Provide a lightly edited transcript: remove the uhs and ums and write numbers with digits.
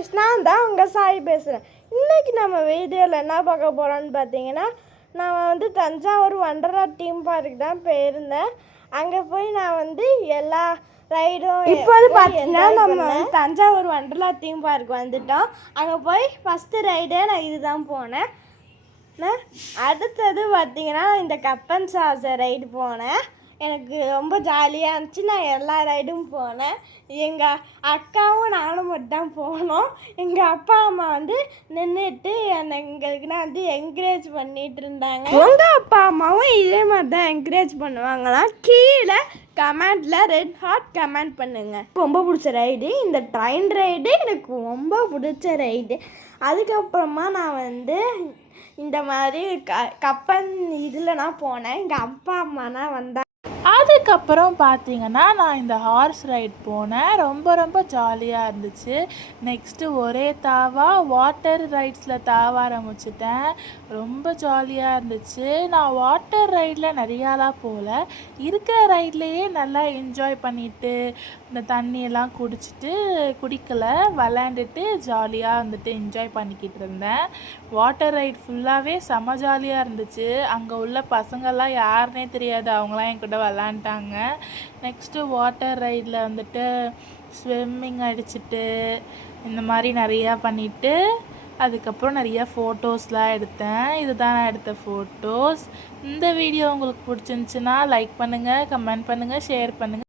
Guys, நான் தான் உங்கள் சாய் பேசுகிறேன். இன்றைக்கி நம்ம வீடியோவில் என்ன பார்க்க போகிறோன்னு பார்த்தீங்கன்னா, நான் வந்து தஞ்சாவூர் வண்டர்லா தீம் பார்க்கு தான் போயிருந்தேன். அங்கே போய் நான் வந்து எல்லா ரைடும் இப்போ வந்து பார்த்தீங்கன்னா நம்ம தஞ்சாவூர் வண்டர்லா தீம் பார்க் வந்துட்டோம். அங்கே போய் ஃபஸ்ட்டு ரைடே நான் இதுதான் போனேன். அடுத்தது பார்த்தீங்கன்னா இந்த கப்பன் சாச ரைடு போனேன். எனக்கு ரொம்ப ஜாலியாக இருந்துச்சு. நான் எல்லா ரைடும் போனேன். எங்கள் அக்காவும் நானும் மட்டும் தான் போனோம். எங்கள் அப்பா அம்மா வந்து நின்றுட்டு எங்களுக்குனா வந்து என்கரேஜ் பண்ணிகிட்டு இருந்தாங்க. உங்கள் அப்பா அம்மாவும் இதே மாதிரி தான் என்கரேஜ் பண்ணுவாங்களா? கீழே கமெண்டில் ரெட் ஹார்ட் கமெண்ட் பண்ணுங்கள். ரொம்ப பிடிச்ச ரைடு இந்த ட்ரெயின் ரைடு, எனக்கு ரொம்ப பிடிச்ச ரைடு. அதுக்கப்புறமா நான் வந்து இந்த மாதிரி கப்பன் இதில் நான் போனேன். எங்கள் அப்பா அம்மானா வந்தாங்க. அதுக்கப்புறம் பார்த்தீங்கன்னா நான் இந்த ஹார்ஸ் ரைட் போனேன். ரொம்ப ஜாலியாக இருந்துச்சு. நெக்ஸ்ட்டு ஒரே தாவா வாட்டர் ரைட்ஸில் தாவ ஆரம்பிச்சிட்டேன். ரொம்ப ஜாலியாக இருந்துச்சு. நான் வாட்டர் ரைடில் நிறையாலாம் போகல, இருக்கிற ரைட்லேயே நல்லா என்ஜாய் பண்ணிவிட்டு இந்த தண்ணியெல்லாம் குடிக்கலை, விளையாண்டுட்டு ஜாலியாக வந்துட்டு என்ஜாய் பண்ணிக்கிட்டு இருந்தேன். வாட்டர் ரைட் ஃபுல்லாகவே செம ஜாலியாக இருந்துச்சு. அங்கே உள்ள பசங்கள்லாம் யாருன்னே தெரியாது, அவங்களாம் என் கூட விளாண்டாங்க. நெக்ஸ்ட்டு வாட்டர் ரைடில் வந்துட்டு ஸ்விம்மிங் அடிச்சுட்டு இந்த மாதிரி நிறையா பண்ணிவிட்டு அதுக்கப்புறம் நிறையா ஃபோட்டோஸ்லாம் எடுத்தேன். இதுதான் நான் எடுத்த ஃபோட்டோஸ். இந்த வீடியோ உங்களுக்கு பிடிச்சிருந்துச்சுன்னா லைக் பண்ணுங்கள், கமெண்ட் பண்ணுங்கள், ஷேர் பண்ணுங்கள்.